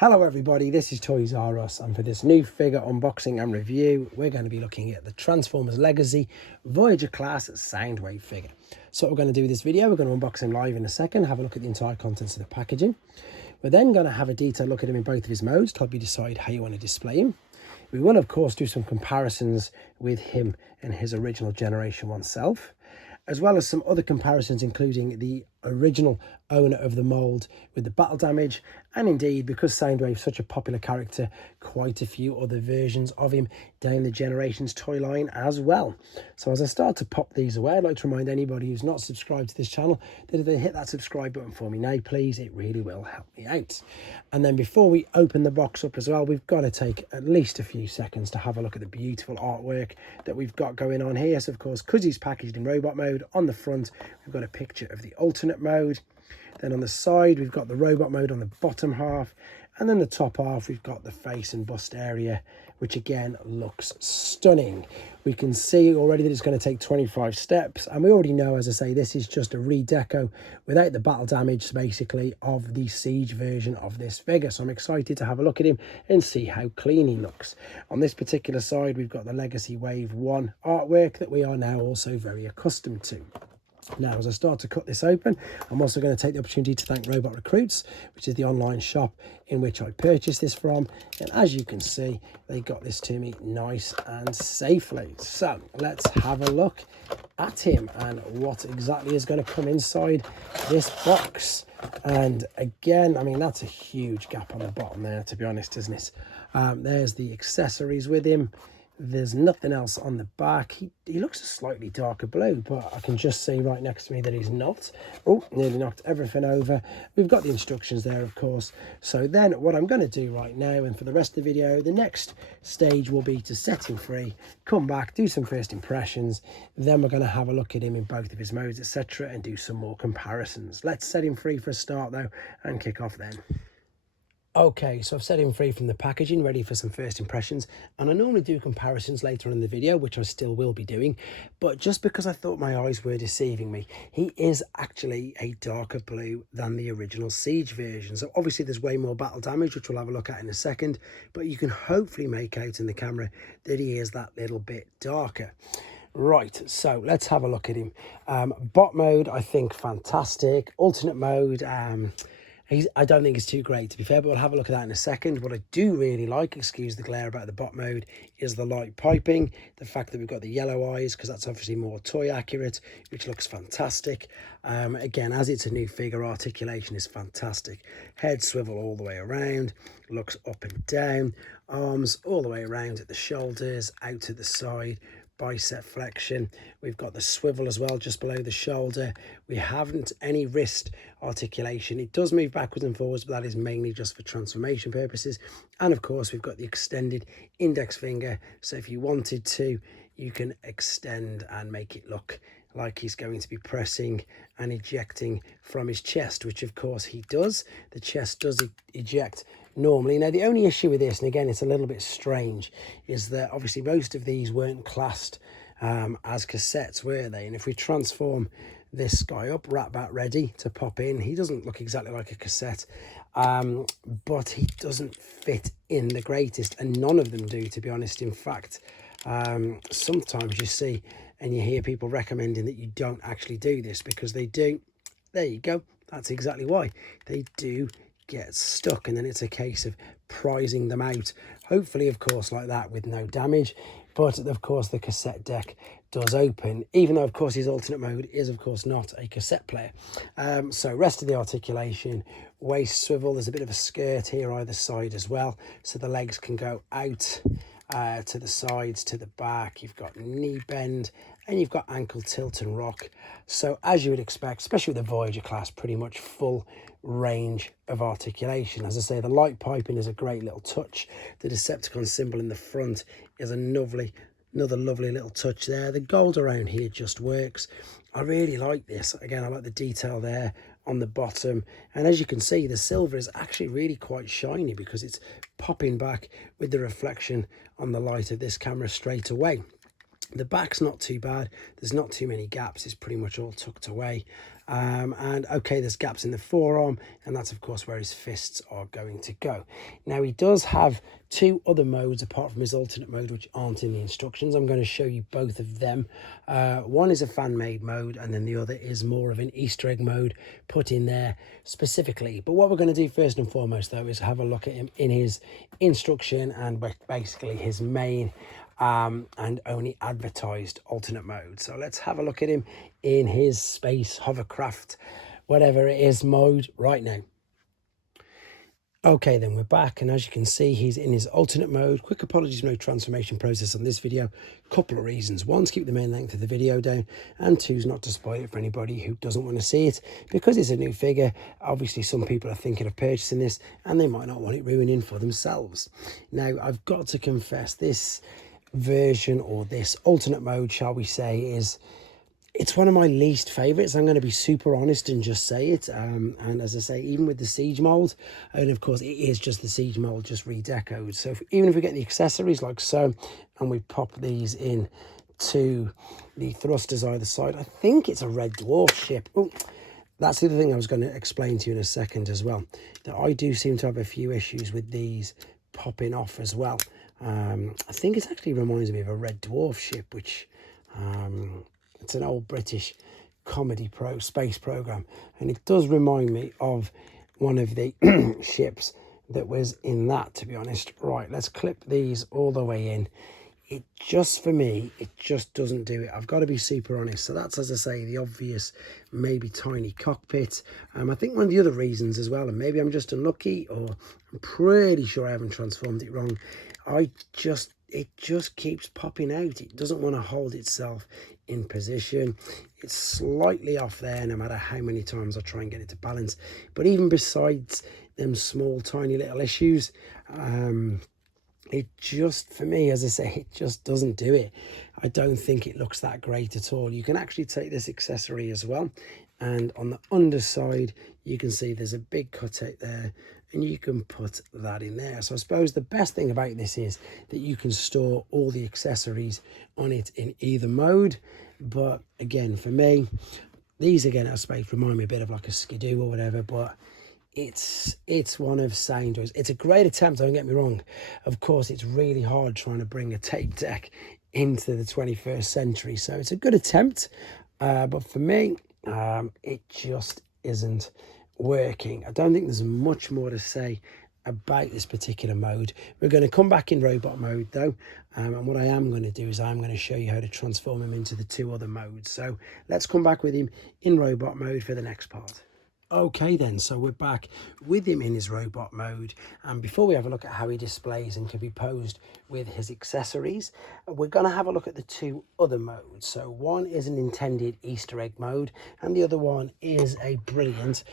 Hello everybody, this is Toys R Us, and for this new figure unboxing and review, we're going to be looking at the Transformers Legacy Voyager class Soundwave figure. So what we're going to do with this video, we're going to unbox him live in a second, have a look at the entire contents of the packaging. We're then going to have a detailed look at him in both of his modes to help you decide how you want to display him. We will of course do some comparisons with him and his original Generation 1 self, as well as some other comparisons including the original owner of the mould with the battle damage, and indeed, because Soundwave is such a popular character, quite a few other versions of him down the Generations toy line as well. So as I start to pop these away, I'd like to remind anybody who's not subscribed to this channel that if they hit that subscribe button for me now, please, it really will help me out. And then before we open the box up as well, we've got to take at least a few seconds to have a look at the beautiful artwork that we've got going on here. So of course, because he's packaged in robot mode, on the front we've got a picture of the alternate mode. Then on the side we've got the robot mode on the bottom half, and then the top half we've got the face and bust area, which again looks stunning. We can see already that it's going to take 25 steps, and we already know, as I say, this is just a redeco without the battle damage basically of the Siege version of this figure. So I'm excited to have a look at him and see how clean he looks. On this particular side we've got the Legacy Wave 1 artwork that we are now also very accustomed to. Now, as I start to cut this open, I'm also going to take the opportunity to thank Robot Recruits, which is the online shop in which I purchased this from. And as you can see, they got this to me nice and safely. So let's have a look at him and what exactly is going to come inside this box. And again, I mean, that's a huge gap on the bottom there, to be honest, isn't it? There's the accessories with him. There's nothing else on the back. He looks a slightly darker blue, but I can just see right next to me that he's not. Oh, nearly knocked everything over. We've got the instructions there, of course. So then what I'm going to do right now, and for the rest of the video, the next stage will be to set him free, come back, do some first impressions. Then we're going to have a look at him in both of his modes, etc., and do some more comparisons. Let's set him free for a start, though, and kick off then. Okay, so I've set him free from the packaging, ready for some first impressions, and I normally do comparisons later on in the video, which I still will be doing, but just because I thought my eyes were deceiving me, he is actually a darker blue than the original Siege version. So obviously there's way more battle damage, which we'll have a look at in a second, but you can hopefully make out in the camera that he is that little bit darker. Right, so let's have a look at him. Bot mode, I think fantastic. Alternate mode, I don't think it's too great, to be fair, but we'll have a look at that in a second. What I do really like, excuse the glare about the bot mode, is the light piping, the fact that we've got the yellow eyes, because that's obviously more toy accurate, which looks fantastic. Again, as it's a new figure, articulation is fantastic. Head swivel all the way around, looks up and down, arms all the way around at the shoulders, out to the side, bicep flexion. We've got the swivel as well just below the shoulder. We haven't any wrist articulation. It does move backwards and forwards, but that is mainly just for transformation purposes. And of course we've got the extended index finger, so if you wanted to, you can extend and make it look like he's going to be pressing and ejecting from his chest, which of course he does. The chest does eject normally. Now the only issue with this, and again it's a little bit strange, is that obviously most of these weren't classed as cassettes, were they? And if we transform this guy up, Rat Bat ready to pop in, he doesn't look exactly like a cassette, but he doesn't fit in the greatest, and none of them do, to be honest. In fact, sometimes you see and you hear people recommending that you don't actually do this, because they do. There you go, that's exactly why. They do get stuck, and then it's a case of prizing them out, hopefully of course like that with no damage. But of course the cassette deck does open, even though of course his alternate mode is of course not a cassette player. So rest of the articulation, waist swivel, there's a bit of a skirt here either side as well, so the legs can go out to the sides, to the back. You've got knee bend and you've got ankle tilt and rock. So as you would expect, especially with the Voyager class, pretty much full range of articulation. As I say, the light piping is a great little touch. The Decepticon symbol in the front is another lovely little touch there. The gold around here just works. I really like this. Again, I like the detail there on the bottom, and as you can see, the silver is actually really quite shiny because it's popping back with the reflection on the light of this camera straight away. The back's not too bad. There's not too many gaps. It's pretty much all tucked away. And okay, there's gaps in the forearm, and that's of course where his fists are going to go. Now he does have two other modes apart from his alternate mode, which aren't in the instructions. I'm going to show you both of them. One is a fan-made mode, and then the other is more of an Easter egg mode put in there specifically. But what we're going to do first and foremost, though, is have a look at him in his instruction and basically his main and only advertised alternate mode. So let's have a look at him in his space hovercraft, whatever it is, mode right now. Okay, then we're back, and as you can see, he's in his alternate mode. Quick apologies, no transformation process on this video. Couple of reasons: one, to keep the main length of the video down, and two, is not to spoil it for anybody who doesn't want to see it, because it's a new figure. Obviously some people are thinking of purchasing this and they might not want it ruining for themselves. Now I've got to confess, this version, or this alternate mode shall we say, it's one of my least favorites. I'm going to be super honest and just say it. And as I say, even with the siege mold, and of course it is just the siege mold just redecoed, so even if we get the accessories like so and we pop these in to the thrusters either side, I think it's a red dwarf ship. Oh, that's the other thing I was going to explain to you in a second as well, that I do seem to have a few issues with these popping off as well. I think it actually reminds me of a red dwarf ship, which it's an old British comedy space program, and it does remind me of one of the ships that was in that, to be honest. Right, let's clip these all the way in. It just, for me, it just doesn't do it. I've got to be super honest. So that's, as I say, the obvious maybe tiny cockpit. I think one of the other reasons as well, and maybe I'm just unlucky, or I'm pretty sure I haven't transformed it wrong, it just keeps popping out. It doesn't want to hold itself in position. It's slightly off there no matter how many times I try and get it to balance. But even besides them small tiny little issues, it just, for me, as I say, it just doesn't do it. I don't think it looks that great at all. You can actually take this accessory as well, and on the underside you can see there's a big cutout there, and you can put that in there. So I suppose the best thing about this is that you can store all the accessories on it in either mode. But again, for me, these again, I suppose, remind me a bit of like a Skidoo or whatever, but it's one of Soundwave's. It's a great attempt, don't get me wrong. Of course, it's really hard trying to bring a tape deck into the 21st century, so it's a good attempt, but for me, it just isn't working. I don't think there's much more to say about this particular mode. We're going to come back in robot mode though, and what I am going to do is I'm going to show you how to transform him into the two other modes. So let's come back with him in robot mode for the next part. Okay then, so we're back with him in his robot mode, and before we have a look at how he displays and can be posed with his accessories, we're going to have a look at the two other modes. So one is an intended Easter egg mode, and the other one is a brilliant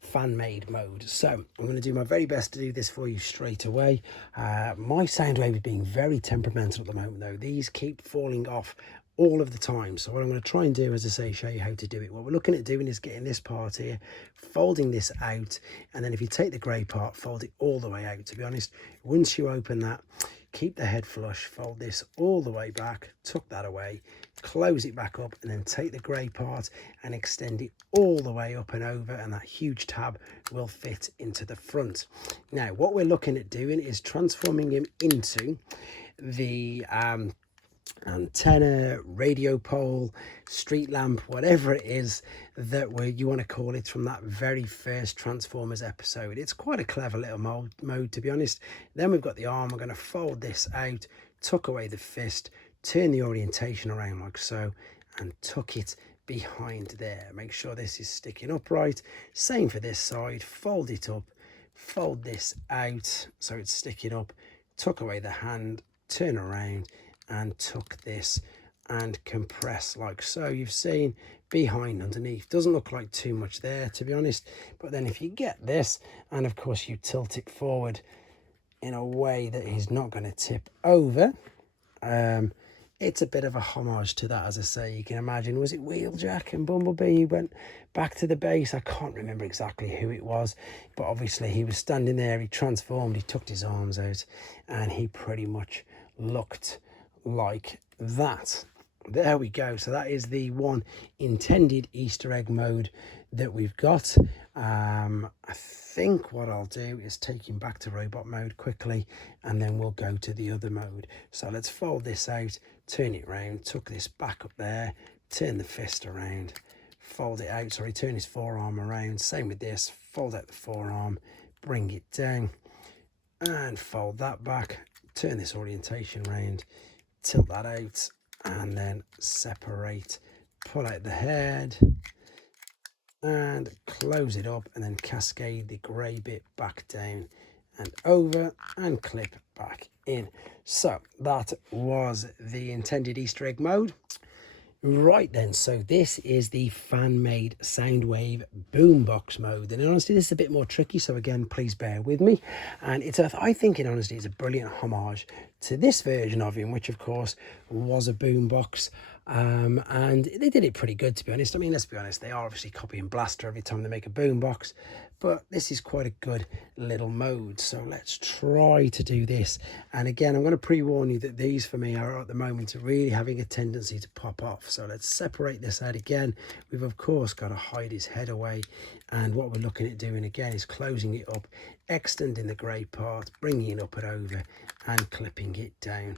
fan-made mode. So I'm going to do my very best to do this for you straight away. My Soundwave is being very temperamental at the moment though. These keep falling off all of the time, so what I'm going to try and do, as I say, show you how to do it. What we're looking at doing is getting this part here, folding this out, and then if you take the grey part, fold it all the way out. To be honest, once you open that, keep the head flush, fold this all the way back, tuck that away, close it back up, and then take the grey part and extend it all the way up and over, and that huge tab will fit into the front. Now what we're looking at doing is transforming him into the antenna, radio pole, street lamp, whatever it is that you want to call it, from that very first Transformers episode. It's quite a clever little mode, to be honest. Then we've got the arm. We're going to fold this out, tuck away the fist, turn the orientation around like so, and tuck it behind there. Make sure this is sticking upright. Same for this side. Fold it up, fold this out so it's sticking up, tuck away the hand, turn around and tuck this and compress like so. You've seen behind, underneath. Doesn't look like too much there, to be honest, but then if you get this and of course you tilt it forward in a way that he's not going to tip over, it's a bit of a homage to that. As I say, you can imagine, was it Wheeljack and Bumblebee? He went back to the base. I can't remember exactly who it was, but obviously he was standing there, he transformed, he tucked his arms out, and he pretty much looked like that. There we go. So that is the one intended Easter egg mode that we've got. I think what I'll do is take him back to robot mode quickly, and then we'll go to the other mode. So let's fold this out, turn it around, tuck this back up there, turn the fist around, fold it out, sorry, turn his forearm around. Same with this, fold out the forearm, bring it down and fold that back, turn this orientation around, tilt that out, and then separate, pull out the head and close it up, and then cascade the grey bit back down and over and clip back in. So that was the intended Easter egg mode. Right then, so this is the fan-made Soundwave Boombox mode, and honestly this is a bit more tricky, so again please bear with me. And I think in honesty it's a brilliant homage to this version of him, which of course was a boombox, and they did it pretty good, to be honest. I mean, let's be honest, they are obviously copying Blaster every time they make a boombox, but this is quite a good little mode. So let's try to do this. And again, I'm going to pre-warn you that these for me are at the moment really having a tendency to pop off. So let's separate this out again. We've of course got to hide his head away, and what we're looking at doing again is closing it up, extending the grey part, bringing it up and over and clipping it down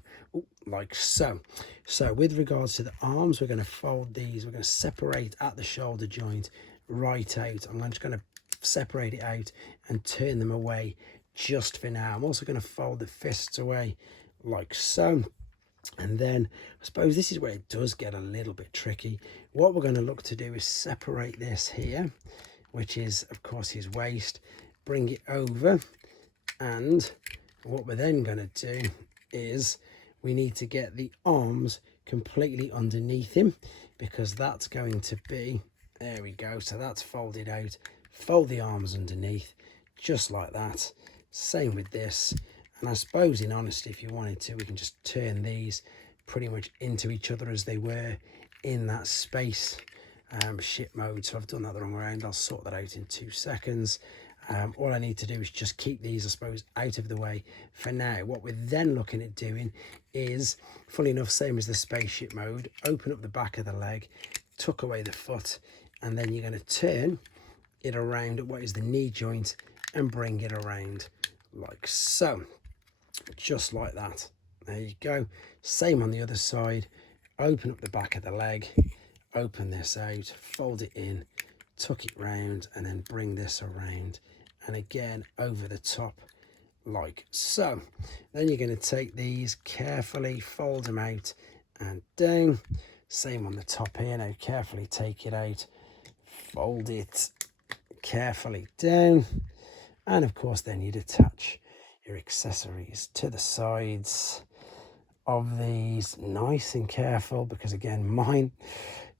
like so. So with regards to the arms, we're going to fold these, we're going to separate at the shoulder joint right out. I'm just going to separate it out and turn them away just for now. I'm also going to fold the fists away like so. And then I suppose this is where it does get a little bit tricky. What we're going to look to do is separate this here, which is of course his waist, bring it over, and what we're then going to do is we need to get the arms completely underneath him, because that's going to be, there we go, so that's folded out. Fold the arms underneath just like that. Same with this. And I suppose in honesty, if you wanted to, we can just turn these pretty much into each other as they were in that space ship mode. So I've done that the wrong way around. I'll sort that out in 2 seconds. All I need to do is just keep these, I suppose, out of the way for now. What we're then looking at doing is, fully enough, same as the spaceship mode, open up the back of the leg, tuck away the foot, and then you're going to turn it around at what is the knee joint and bring it around like so, just like that. There you go. Same on the other side. Open up the back of the leg, open this out, fold it in, tuck it round, and then bring this around, and again over the top like so. Then you're going to take these carefully, fold them out and down. Same on the top here. Now carefully take it out, fold it carefully down, and of course then you'd attach your accessories to the sides of these, nice and careful, because again mine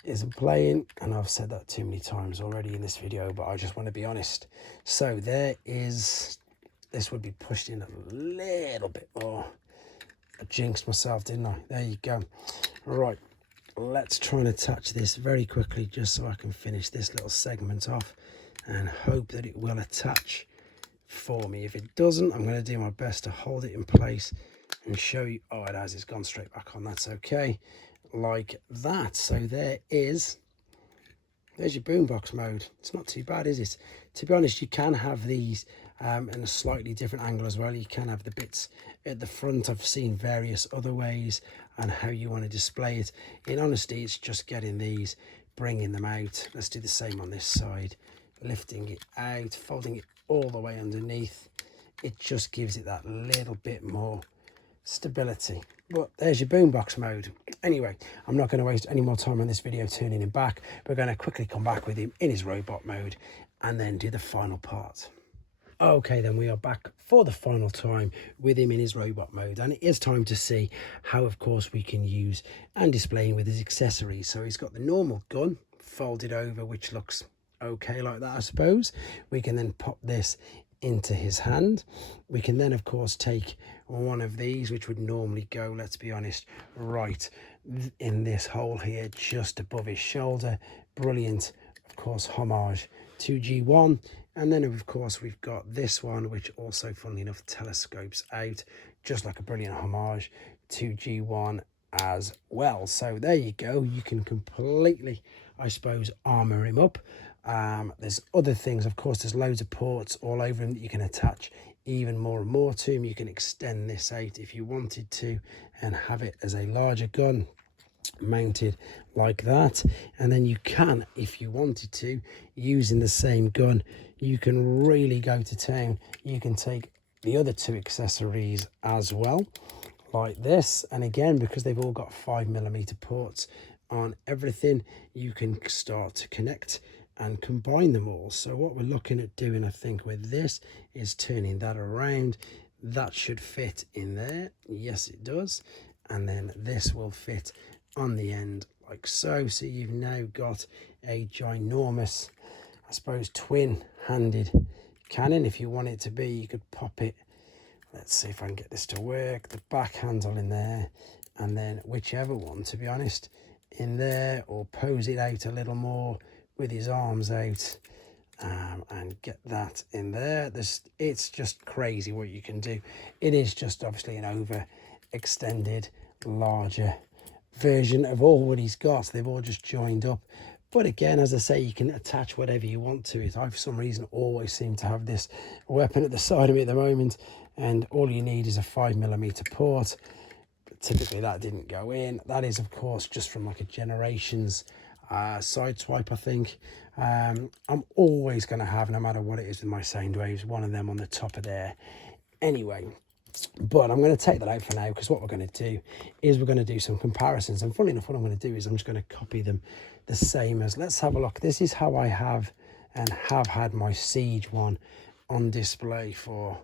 isn't playing, and I've said that too many times already in this video, but I just want to be honest. So there is, this would be pushed in a little bit more. I jinxed myself, didn't I? There you go. Right, let's try and attach this very quickly just so I can finish this little segment off and hope that it will attach for me. If it doesn't, I'm going to do my best to hold it in place and show you. Oh, it has, it's gone straight back on. That's okay, like that. So there's your boombox mode. It's not too bad, is it? To be honest, you can have these in a slightly different angle as well. You can have the bits at the front. I've seen various other ways and how you want to display it. In honesty, it's just getting these, bringing them out. Let's do the same on this side, lifting it out, folding it all the way underneath. It just gives it that little bit more stability. But there's your boombox mode. Anyway, I'm not going to waste any more time on this video turning him back. We're going to quickly come back with him in his robot mode and then do the final part. Okay, then we are back for the final time with him in his robot mode, and it is time to see how, of course, we can use and display him with his accessories. So he's got the normal gun folded over, which looks okay like that, I suppose. We can then pop this into his hand. We can then of course take one of these, which would normally go, let's be honest, right in this hole here just above his shoulder. Brilliant, of course, homage to G1. And then of course we've got this one, which also, funnily enough, telescopes out just like a brilliant homage to G1 as well. So there you go. You can completely, I suppose, armor him up. There's other things, of course. There's loads of ports all over him that you can attach even more and more to him. You can extend this out if you wanted to and have it as a larger gun mounted like that. And then you can, if you wanted to, using the same gun, you can really go to town. You can take the other two accessories as well, like this. And again, because they've all got 5mm ports on everything, you can start to connect and combine them all. So what we're looking at doing, I think, with this is turning that around. That should fit in there. Yes, it does. And then this will fit on the end like so. So you've now got a ginormous, I suppose, twin-handed cannon. If you want it to be, you could pop it. Let's see if I can get this to work. The back handle in there, and then whichever one, to be honest, in there, or pose it out a little more with his arms out, and get that in there. It's just crazy what you can do. It is just obviously an over extended, larger version of all what he's got. They've all just joined up. But again, as I say, you can attach whatever you want to it. I, for some reason, always seem to have this weapon at the side of me at the moment, and all you need is a 5mm port. But typically that didn't go in. That is, of course, just from like a Generations side swipe, I think. I'm always going to have, no matter what it is with my Soundwaves, one of them on the top of there anyway. But I'm going to take that out for now, because what we're going to do is we're going to do some comparisons. And funny enough, what I'm going to do is I'm just going to copy them the same as, let's have a look. This is how I have and have had my Siege one on display for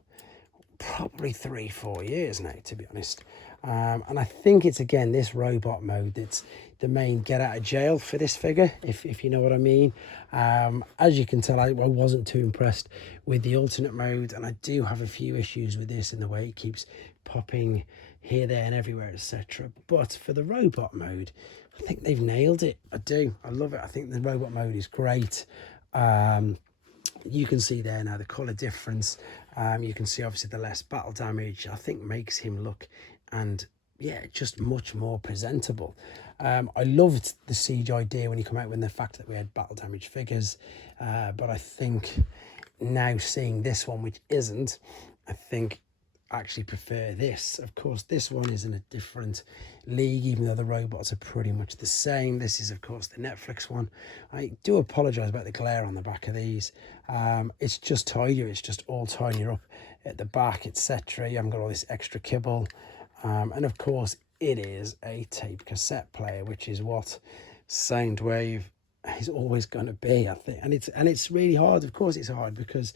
probably 3-4 years now, to be honest. And I think it's, again, this robot mode that's the main get out of jail for this figure, if you know what I mean. As you can tell, I wasn't too impressed with the alternate mode, and I do have a few issues with this in the way it keeps popping here, there and everywhere, etc. But for the robot mode, I think they've nailed it. I do. I love it. I think the robot mode is great. You can see there now the colour difference. You can see obviously the less battle damage, I think, makes him look, and yeah, just much more presentable. I loved the Siege idea when he came out, with the fact that we had battle damage figures, but I think now seeing this one, which isn't, I think I actually prefer this. Of course, this one is in a different league, even though the robots are pretty much the same. This is, of course, the Netflix one. I do apologise about the glare on the back of these. It's just tidier. It's just all tidier up at the back, etc. You haven't got all this extra kibble. And of course, it is a tape cassette player, which is what Soundwave is always going to be, I think. And it's really hard. Of course, it's hard because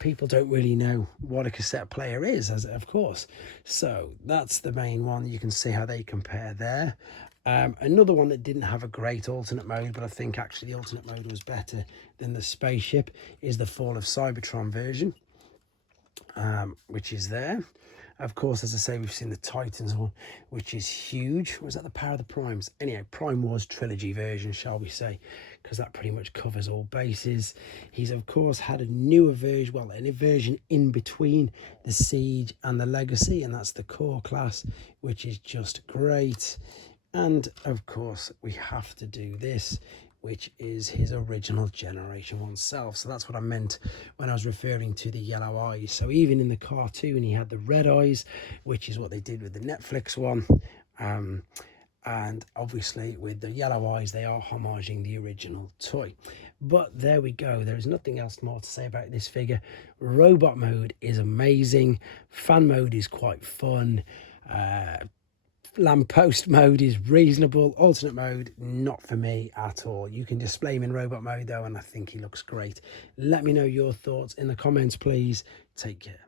people don't really know what a cassette player is, of course. So that's the main one. You can see how they compare there. Another one that didn't have a great alternate mode, but I think actually the alternate mode was better than the spaceship, is the Fall of Cybertron version, which is there. Of course, as I say, we've seen the Titans one, which is huge. Was that the Power of the Primes? Anyhow, Prime Wars trilogy version, shall we say, because that pretty much covers all bases. He's, of course, had a newer version, well, a version in between the Siege and the Legacy, and that's the Core class, which is just great. And, of course, we have to do this, which is his original Generation 1 self. So that's what I meant when I was referring to the yellow eyes. So even in the cartoon, he had the red eyes, which is what they did with the Netflix one. And obviously with the yellow eyes, they are homaging the original toy. But there we go. There is nothing else more to say about this figure. Robot mode is amazing. Fan mode is quite fun. Lamppost mode is reasonable. Alternate mode, not for me at all. You can display him in robot mode though, and I think he looks great. Let me know your thoughts in the comments, please. Take care.